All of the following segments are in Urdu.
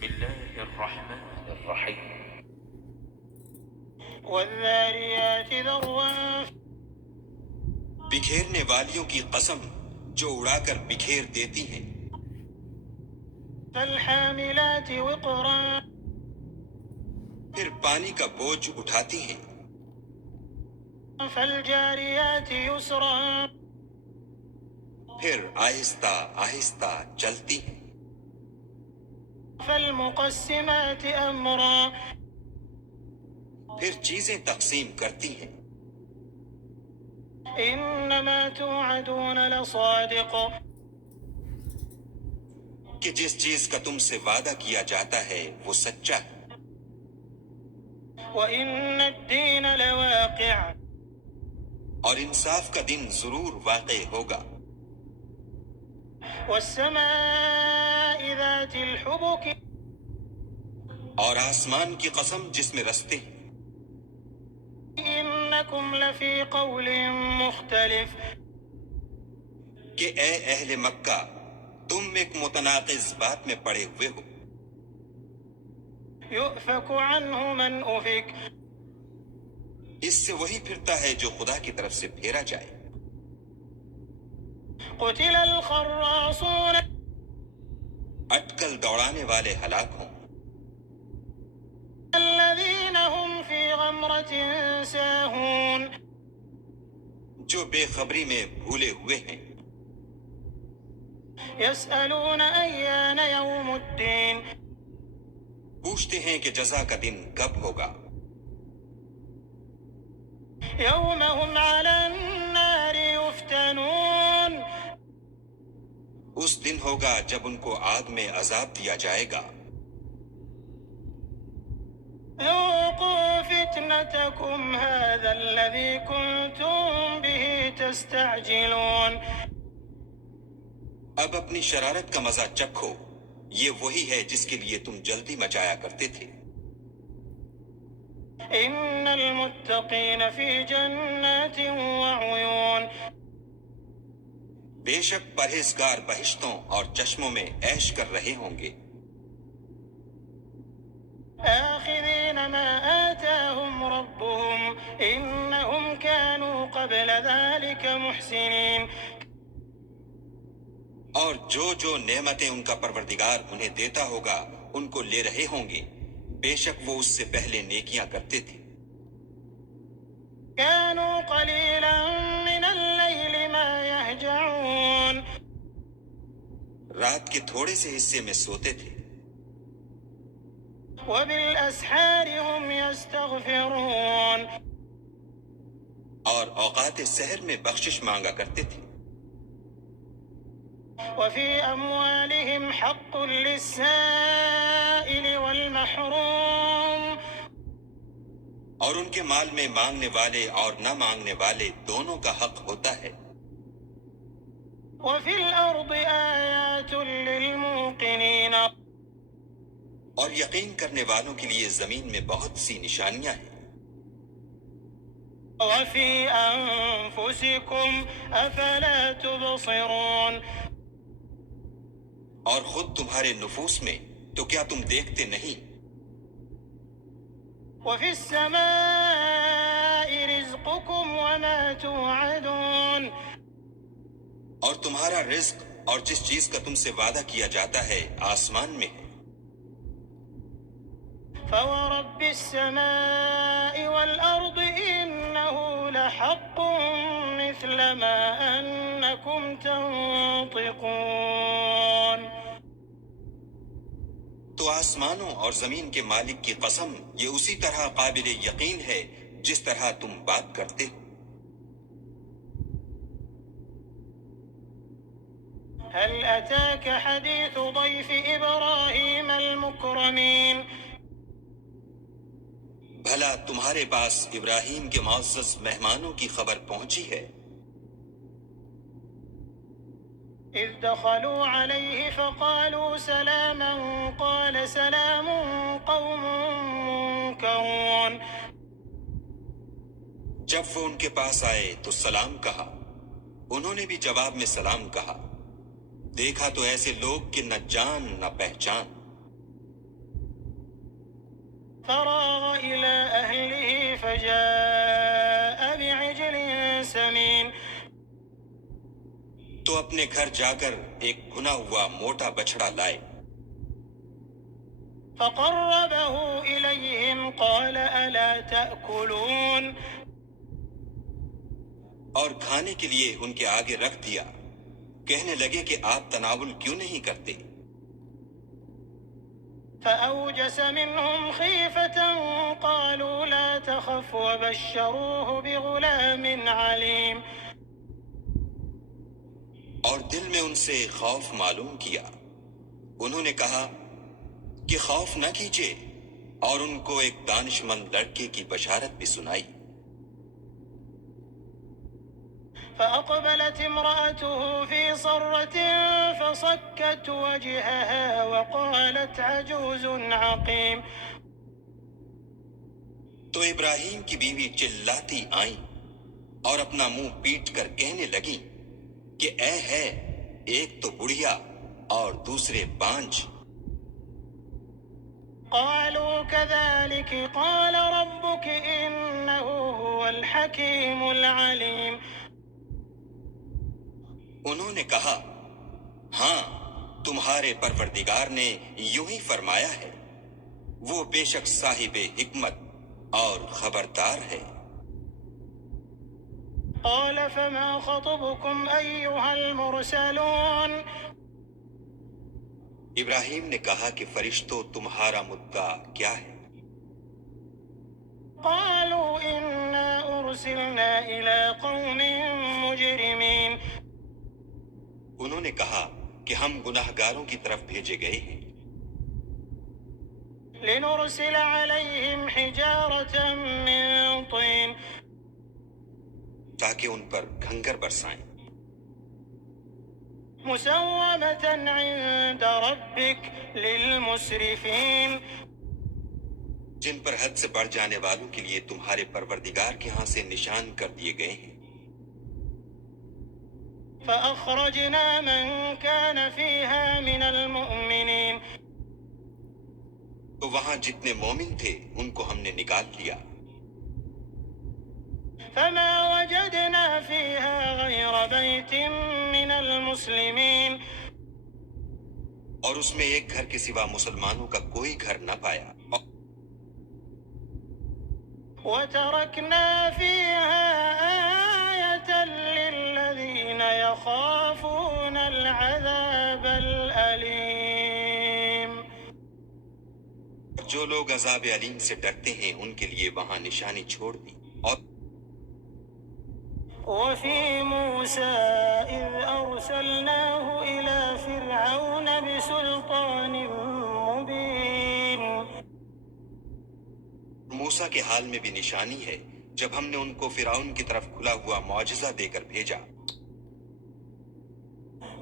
بسم الله الرحمن الرحيم والذاريات ذروا بکھیرنے والیوں کی قسم جو اڑا کر بکھیر دیتی ہیں، فالحاملات وقرا پھر پانی کا بوجھ اٹھاتی ہیں، فالجاريات يسرا پھر آہستہ آہستہ چلتی ہیں، فالمقسمات أمرا پھر چیزیں تقسیم کرتی ہیں۔ إنما توعدون لصادق کہ جس چیز کا تم سے وعدہ کیا جاتا ہے وہ سچا ہے، وإن الدين لواقع اور انصاف کا دن ضرور واقع ہوگا۔ والسماء ذات الحبك اور آسمان کی قسم جس میں رستے ہیں، إنكم لفي قول مختلف کہ اے اہل مکہ تم ایک متناقض بات میں پڑے ہوئے ہو۔ يؤفك عنه من أفك اس سے وہی پھرتا ہے جو خدا کی طرف سے پھیرا جائے۔ قتل الخراصون اٹکل دوڑانے والے ہلاک ہوں، الذين هم في غمرة ساهون جو بے خبری میں بھولے ہوئے ہیں۔ يسألون أيان يوم الدين پوچھتے ہیں کہ جزا کا دن کب ہوگا۔ يوم هم على النار يفتنون اس دن ہوگا جب ان کو آگ میں عذاب دیا جائے گا۔ ذوقوا فتنتكم هذا الذي كنتم به تستعجلون اب اپنی شرارت کا مزہ چکھو، یہ وہی ہے جس کے لیے تم جلدی مچایا کرتے تھے۔ إن المتقين في جنات وعيون بے شک پرہیزگار بہشتوں اور چشموں میں عیش کر رہے ہوں گے، آخذين ما آتاهم ربهم إنهم كانوا قبل ذلك محسنين اور جو نعمتیں ان کا پروردگار انہیں دیتا ہوگا ان کو لے رہے ہوں گے، بے شک وہ اس سے پہلے نیکیاں کرتے تھے۔ كانوا قليلا من الليل ما يهجعون رات کے تھوڑے سے حصے میں سوتے تھے، وبالأسحار هم يستغفرون اور اوقات سحر میں بخشش مانگا کرتے تھے۔ وفي أموالهم حق للسائل والمحروم اور ان کے مال میں مانگنے والے اور نہ مانگنے والے دونوں کا حق ہوتا ہے۔ وفي الأرض آيات للموقنين اور یقین کرنے والوں کے لیے زمین میں بہت سی نشانیاں ہیں۔ وفي أنفسكم أفلا تبصرون اور خود تمہارے نفوس میں تو کیا تم دیکھتے نہیں؟ وفي السماء رزقكم وما توعدون اور تمہارا رزق اور جس چیز کا تم سے وعدہ کیا جاتا ہے آسمان میں ہے۔ فورب السماء والأرض إنه لحق مثل ما أنكم تنطقون تو آسمانوں اور زمین کے مالک کی قسم یہ اسی طرح قابل یقین ہے جس طرح تم بات کرتے ہو۔ هل أتاك حديث ضيف إبراهيم المكرمين بھلا تمہارے پاس ابراہیم کے معزز مہمانوں کی خبر پہنچی ہے؟ إذ دخلوا عليه فقالوا سلاما قال سلام قوم منكرون جب وہ ان کے پاس آئے تو سلام کہا، انہوں نے بھی جواب میں سلام کہا۔ دیکھا تو ایسے لوگ کہ نہ جان نہ پہچان۔ فراغ إلى أهله فجاء بعجل سمين تو اپنے گھر جا کر ایک بھنا ہوا موٹا بچڑا لائے، فقربه إليهم قال ألا تأكلون اور کھانے کے لیے ان کے آگے رکھ دیا، کہنے لگے کہ آپ تناول کیوں نہیں کرتے؟ فأوجس منهم خيفة قالوا لا تخف وبشروه بغلام عليم اور دل میں ان سے خوف معلوم کیا، انہوں نے کہا کہ خوف نہ کیجیے، اور ان کو ایک دانشمند لڑکے کی بشارت بھی سنائی۔ فأقبلت امرأته في صرة فصكت وجهها وقالت عجوز عقيم تو ابراہیم کی بیوی چلاتی آئیں اور اپنا منہ پیٹ کر کہنے لگیں کہ اے ہے، ایک تو بڑھیا اور دوسرے بانجھ۔ قالوا كذلك قال ربك إنه هو الحكيم العليم انہوں نے کہا ہاں، تمہارے پروردگار نے یوں ہی فرمایا ہے، وہ بے شک صاحب حکمت اور خبردار ہے۔ قال فما خطبكم أيها المرسلون ابراہیم نے کہا کہ فرشتوں، تمہارا مدعا کیا ہے؟ قالوا إنا أرسلنا إلى قوم مجرمين انہوں نے کہا کہ ہم گناہگاروں کی طرف بھیجے گئے ہیں، لنرسل عليهم حجارة من طين تاکہ ان پر کھنگر برسائیں، مسومة عند ربك للمسرفين جن پر حد سے بڑھ جانے والوں کے لیے تمہارے پروردگار کے ہاں سے نشان کر دیے گئے ہیں۔ فأخرجنا من كان فيها من المؤمنين تو وہاں جتنے مومن تھے ان کو ہم نے نکال لیا، فما وجدنا فيها غير بيت من المسلمين اور اس میں ایک گھر کے سوا مسلمانوں کا کوئی گھر نہ پایا، وتركنا فيها آية للذين يخافون العذاب الأليم جو لوگ عذاب علیم سے ڈرتے ہیں ان کے لیے وہاں نشانی چھوڑ دی۔ اور وفي موسى إذ أرسلناه إلى فرعون بسلطان مبين موسیٰ کے حال میں بھی نشانی ہے جب ہم نے ان کو فرعون کی طرف کھلا ہوا معجزہ دے کر بھیجا،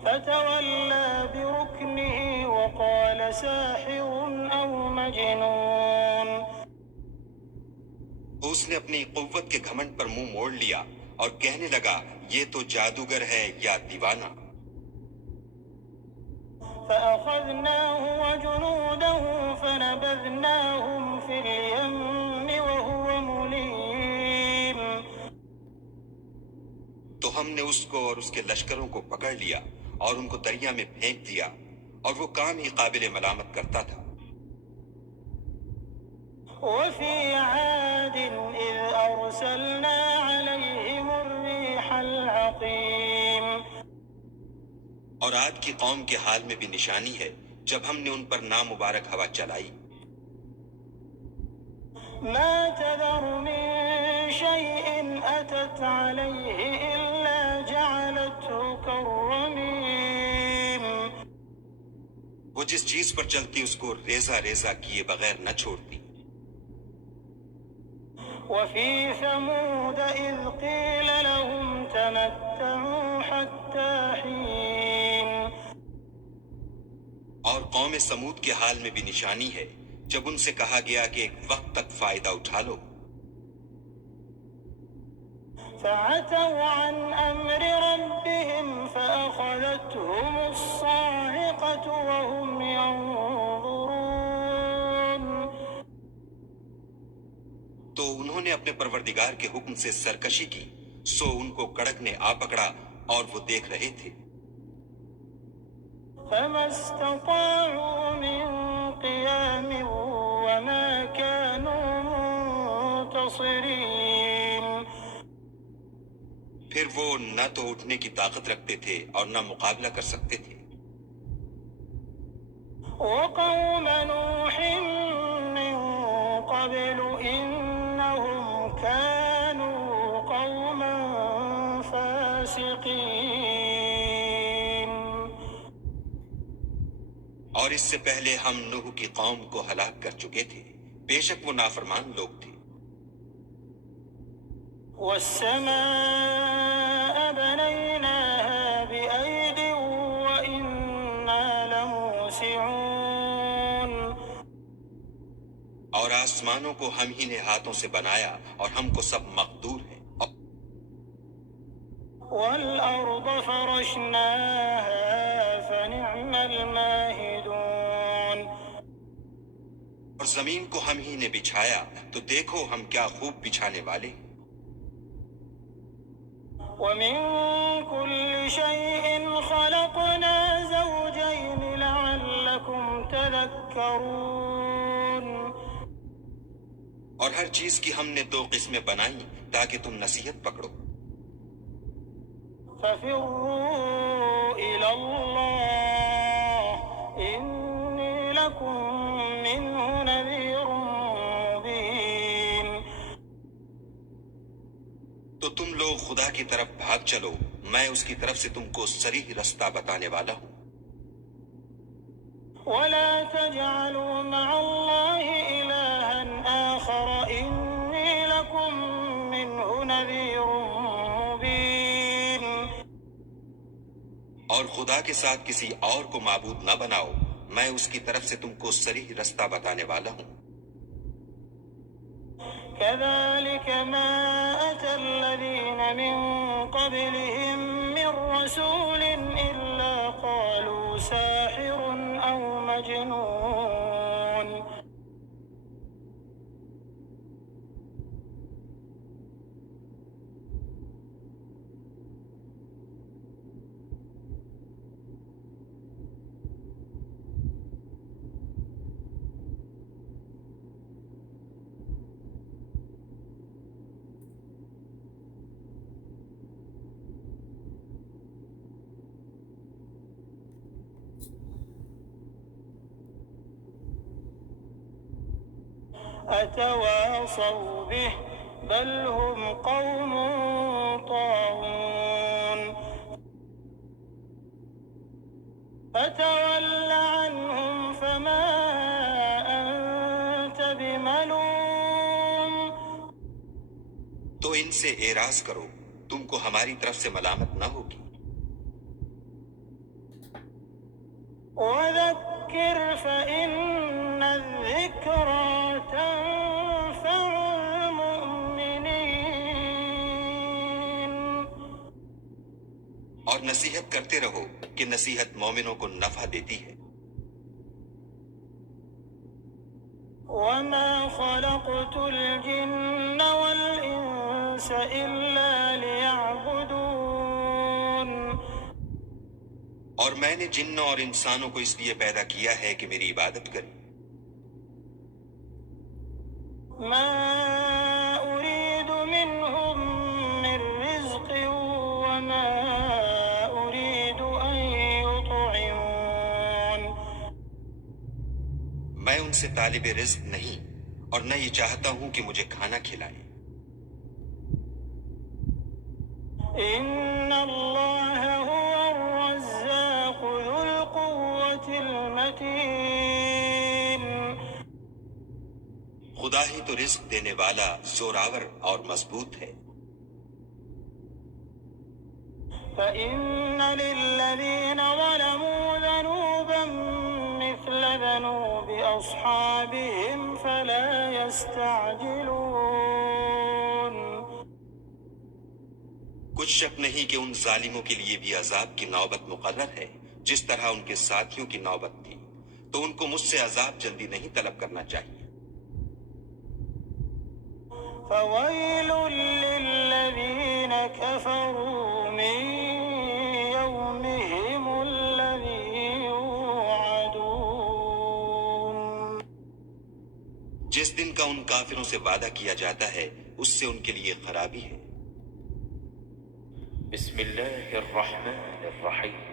فتولى بركنه وقال ساحر أو مجنون اس نے اپنی قوت کے گھمنڈ پر منہ موڑ لیا اور کہنے لگا یہ تو جادوگر ہے یا دیوانہ۔ فأخذناه وجنوده فنبذناهم في اليم وهو مليم تو ہم نے اس کو اور اس کے لشکروں کو پکڑ لیا اور ان کو دریا میں پھینک دیا، اور وہ کام ہی قابل ملامت کرتا تھا۔ وفي عاد إذ أرسلنا عليهم الريح العقيم اور عاد کی قوم کے حال میں بھی نشانی ہے جب ہم نے ان پر نامبارک ہوا چلائی، ما تذر من شيء أتت عليه إلا جعلته كالرميم وہ جس چیز پر چلتی اس کو ریزہ ریزہ کیے بغیر نہ چھوڑتی۔ وفي ثمود إذ قيل لهم تمتعوا حتى حين اور قوم سمود کے حال میں بھی نشانی ہے جب ان سے کہا گیا کہ ایک وقت تک فائدہ اٹھا لو، فعتوا عن أمر ربهم فأخذتهم الصاعقة وهم ينظرون نے اپنے پروردگار کے حکم سے سرکشی کی سو ان کو کڑک نے آ پکڑا اور وہ دیکھ رہے تھے۔ فما استطاعوا من قيام وما كانوا منتصرين پھر وہ نہ تو اٹھنے کی طاقت رکھتے تھے اور نہ مقابلہ کر سکتے تھے۔ وقوم نوح من قبل إنهم كانوا قوما فاسقين اور اس سے پہلے ہم نوح کی قوم کو ہلاک کر چکے تھے، بے شک وہ نافرمان لوگ تھے۔ والسماء بنيناها بأيد وإنا لموسعون اور آسمانوں کو ہم ہی نے ہاتھوں سے بنایا اور ہم کو سب مقدور ہے۔ والأرض فرشناها فنعم الماهدون اور زمین کو ہم ہی نے بچھایا تو دیکھو ہم کیا خوب بچھانے والے ہیں۔ ومن كل شيء خلقنا زوجين لعلكم تذكرون اور ہر چیز کی ہم نے دو قسمیں بنائی تاکہ تم نصیحت پکڑو۔ ففروا إلى الله إني لكم منه نذير مبين تو تم لوگ خدا کی طرف بھاگ چلو، میں اس کی طرف سے تم کو صریح رستہ بتانے والا ہوں۔ ولا تجعلوا مع الله إلها آخر إني لكم منه نذير مبين اور خدا کے ساتھ کسی اور کو معبود نہ بناؤ، میں اس کی طرف سے تم کو صریح رستہ بتانے والا ہوں۔ كذلك ما أتى الذين من قبلهم من رسول إلا قالوا ساحر أو مجنون أتواصوا به بل هم قوم طاغون فتول عنهم فما أنت بملوم تو ان سے اعراض کرو، تم کو ہماری طرف سے ملامت نہ ہوگی۔ وذكر فإن الذكرى تنفع المؤمنين اور نصیحت کرتے رہو کہ نصیحت مومنوں کو نفع دیتی ہے۔ وما خلقت الجن والإنس إلا ليعبدون اور میں نے جنوں اور انسانوں کو اس لیے پیدا کیا ہے کہ میری عبادت کریں۔ ما أريد منهم من رزق وما أريد أن يطعمون میں ان سے طالب رزق نہیں اور نہ یہ چاہتا ہوں کہ مجھے کھانا کھلائیں۔ إن الله هو الرزاق ذو القوة المتين خدا ہی تو رزق دینے والا زوراور اور مضبوط ہے۔ فإن للذين ظلموا ذنوبا مثل ذنوب أصحابهم فلا يستعجلون کچھ شک نہیں کہ ان ظالموں کے لیے بھی عذاب کی نوبت مقرر ہے، جس طرح ان کے ساتھیوں کی نوبت تھی، تو ان کو مجھ سے عذاب جلدی نہیں طلب کرنا چاہیے۔ فويل للذين كفروا من يومهم الذي يوعدون. جس دن کا ان کافروں سے وعدہ کیا جاتا ہے اس سے ان کے لیے خرابی ہے. بسم اللہ الرحمن الرحیم.